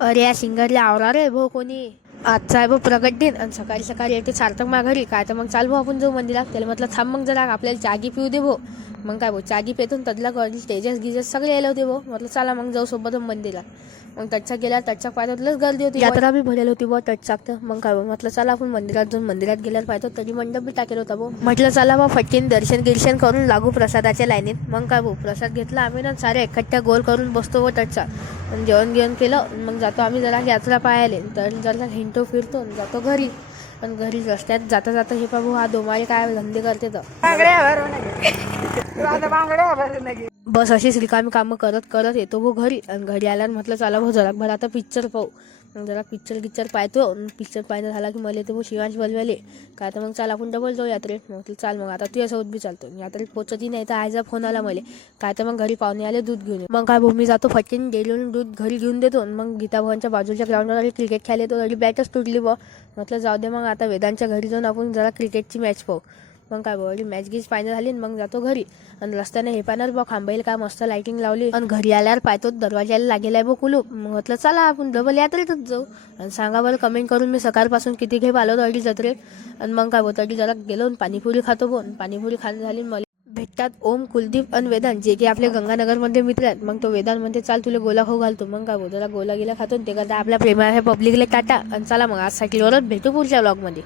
अरे या सिंगरला आवरा रे भाऊ कोणी. आजचा आहे भाऊ प्रगट दिन आणि सकाळी सकाळी येते सार्थक माघारी. काय तर मग चाल भाऊ आपण जाऊ मंदिरात. त्याला म्हटलं थांब मग जरा आपल्याला चागी पिऊ दे भाऊ. मग काय भाऊ चागी पेतून तदला गर्दी तेजस गिजस सगळे यायला होते भाऊ. म्हटलं चला मग जाऊ सोबत मंदिरात. मग टचचाक गेल्या टचचाक पाहतच गर्दी होती. यात्रा बी भरेल होती भाऊ टचचाक. तर मग काय भाऊ म्हटलं चला आपण मंदिरात जाऊन मंदिरात गेल्यावर पाहतो तरी मंडप बी टाकेल होता भाऊ. म्हटलं चला भाऊ फटकीन दर्शन गिर्शन करून लागू प्रसादाच्या लाईनीत. मग काय भाऊ प्रसाद घेतला आम्ही ना सारे एकट्ठ्या गोल करून बसतो व टचचा. जेवण घेऊन केलं मग जातो आम्ही जरा यात्रा पाहायला. तर जरा हिंडतो फिरतो जातो घरी. पण घरी रस्त्यात जाता जाता हे पाहू हा दोमाळे काय धंदे करते तर बस अशीच रिकामी कामं करत करत येतो भाऊ घरी. आणि घरी आल्यावर म्हटलं चला भाऊ जरा भर आता पिक्चर पाहू. मग जरा पिक्चर पाहतो. पिक्चर पाहायचं झाला की मला येते भाऊ शिवांश बोलवाले. काय तर मग चाल आपण डबल जाऊ यात्रेत. म्हटलं चाल मग आता तुझ्यासोबत बी चालतो. यात्रेत पोचती नाही तर आईचा फोन आला मला. काय तर मग घरी पाहुणे आले दूध घेऊन. मग काय भाऊ मी जातो फटकीन गेलो दूध घरी घेऊन देतो. मग गीता भवनच्या बाजूच्या ग्राउंडवर क्रिकेट खेळले तो तरी बॅटच तुटली बा. म्हटलं जाऊ दे मग आता वेदांच्या घरी जाऊन आपण जरा क्रिकेटची मॅच पाहू. मग काय भाऊ मॅच गीच फायनल झाली मग जातो घरी. आणि रस्त्याने हे पाहणार बा खांबाईल काय मस्त लाइटिंग लावली. आणि घरी आल्यावर पाहतो दरवाजाला लागेल आहे बा कुलूप. मग म्हटलं चला आपण डबल यात्रेतच जाऊ. आणि सांगा बरं कमेंट करून मी सकाळपासून किती खेप आलो तरी जत्रेत. आणि मग काय भाऊ तरी जरा गेलो पाणीपुरी खातो बोन. पाणीपुरी खाणं झाली मला भेटतात ओम कुलदीप आणि वेदांत जे की आपल्या गंगानगरमध्ये मित्र आहेत. मग तो वेदांत म्हणते चाल तुला गोला खाऊ घालतो. मग काय भाऊ जरा गोला गेला खातो. ते करता आपल्या प्रेमाच्या पब्लिकला टाटा. आणि चला मग आज सायकलवरच भेटू पुढच्या व्लॉगमध्ये.